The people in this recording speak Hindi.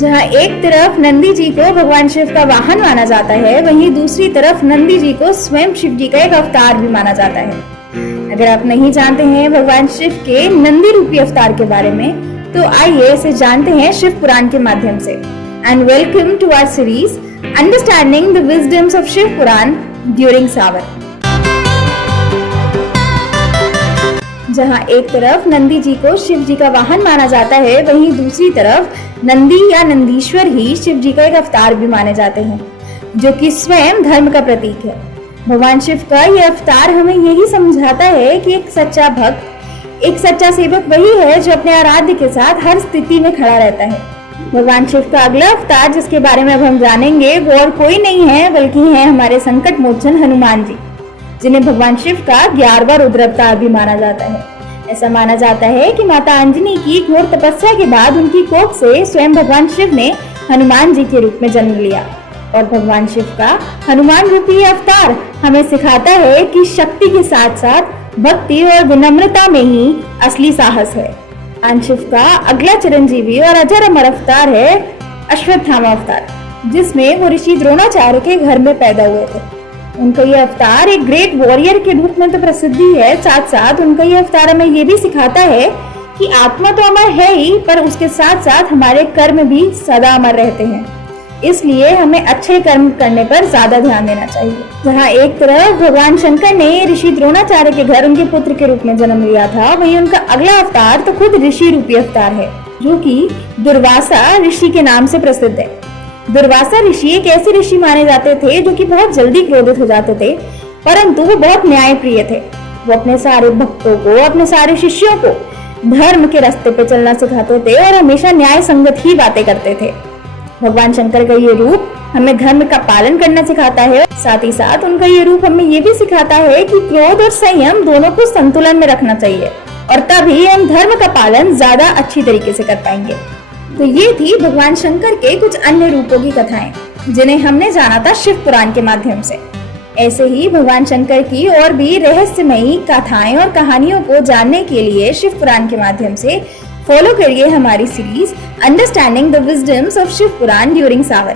जहाँ एक तरफ नंदी जी को भगवान शिव का वाहन माना जाता है, वहीं दूसरी तरफ नंदी जी को स्वयं शिव जी का एक अवतार भी माना जाता है। अगर आप नहीं जानते हैं भगवान शिव के नंदी रूपी अवतार के बारे में, तो आइए इसे जानते हैं शिव पुराण के माध्यम से। And welcome to our series understanding the wisdoms of Shiv Purana during Sawan. जहाँ एक तरफ नंदी जी को शिव जी का वाहन माना जाता है, वहीं दूसरी तरफ नंदी या नंदीश्वर ही शिव जी का एक अवतार भी माने जाते हैं, जो कि स्वयं धर्म का प्रतीक है। भगवान शिव का यह अवतार हमें यही समझाता है कि एक सच्चा भक्त, एक सच्चा सेवक वही है जो अपने आराध्य के साथ हर स्थिति में खड़ा रहता है। भगवान शिव का अगला अवतार जिसके बारे में अब हम जानेंगे, वो और कोई नहीं है बल्कि है हमारे संकट मोचन हनुमान जी, जिन्हें भगवान शिव का 11वां रुद्र अवतार भी माना जाता है। ऐसा माना जाता है कि माता अंजनी की घोर तपस्या के बाद उनकी कोख से स्वयं भगवान शिव ने हनुमान जी के रूप में जन्म लिया, और भगवान शिव का हनुमान रूपी अवतार हमें सिखाता है कि शक्ति के साथ साथ भक्ति और विनम्रता में ही असली साहस है। भगवान शिव का अगला चिरंजीवी और अजर अमर अवतार है अश्वत्थामा अवतार, जिसमें वो ऋषि द्रोणाचार्य के घर में पैदा हुए थे। उनका यह अवतार एक ग्रेट वॉरियर के रूप में तो प्रसिद्धि है, साथ साथ उनका यह अवतार हमें ये भी सिखाता है कि आत्मा तो अमर है ही, पर उसके साथ साथ हमारे कर्म भी सदा अमर रहते हैं। इसलिए हमें अच्छे कर्म करने पर ज्यादा ध्यान देना चाहिए। जहाँ एक तरफ भगवान शंकर ने ऋषि द्रोणाचार्य के घर उनके पुत्र के रूप में जन्म लिया था, वहीं उनका अगला अवतार तो खुद ऋषि रूपी अवतार है, जो कि दुर्वासा ऋषि के नाम से प्रसिद्ध है। दुर्वासा ऋषि एक ऐसे ऋषि माने जाते थे जो कि बहुत जल्दी क्रोधित हो जाते थे, परंतु वो बहुत न्यायप्रिय थे। वो अपने सारे भक्तों को, अपने सारे शिष्यों को धर्म के रास्ते पे चलना सिखाते थे और हमेशा न्याय संगत ही बातें करते थे। भगवान शंकर का ये रूप हमें धर्म का पालन करना सिखाता है, साथ ही साथ उनका ये रूप हमें ये भी सिखाता है कि क्रोध और संयम दोनों को संतुलन में रखना चाहिए, और तभी हम धर्म का पालन ज्यादा अच्छी तरीके से कर पाएंगे। तो ये थी भगवान शंकर के कुछ अन्य रूपों की कथाएं, जिन्हें हमने जाना था शिव पुराण के माध्यम से। ऐसे ही भगवान शंकर की और भी रहस्यमयी कथाएं और कहानियों को जानने के लिए शिव पुराण के माध्यम से फॉलो करिए हमारी series understanding the wisdoms of Shiv Purana during Sawan.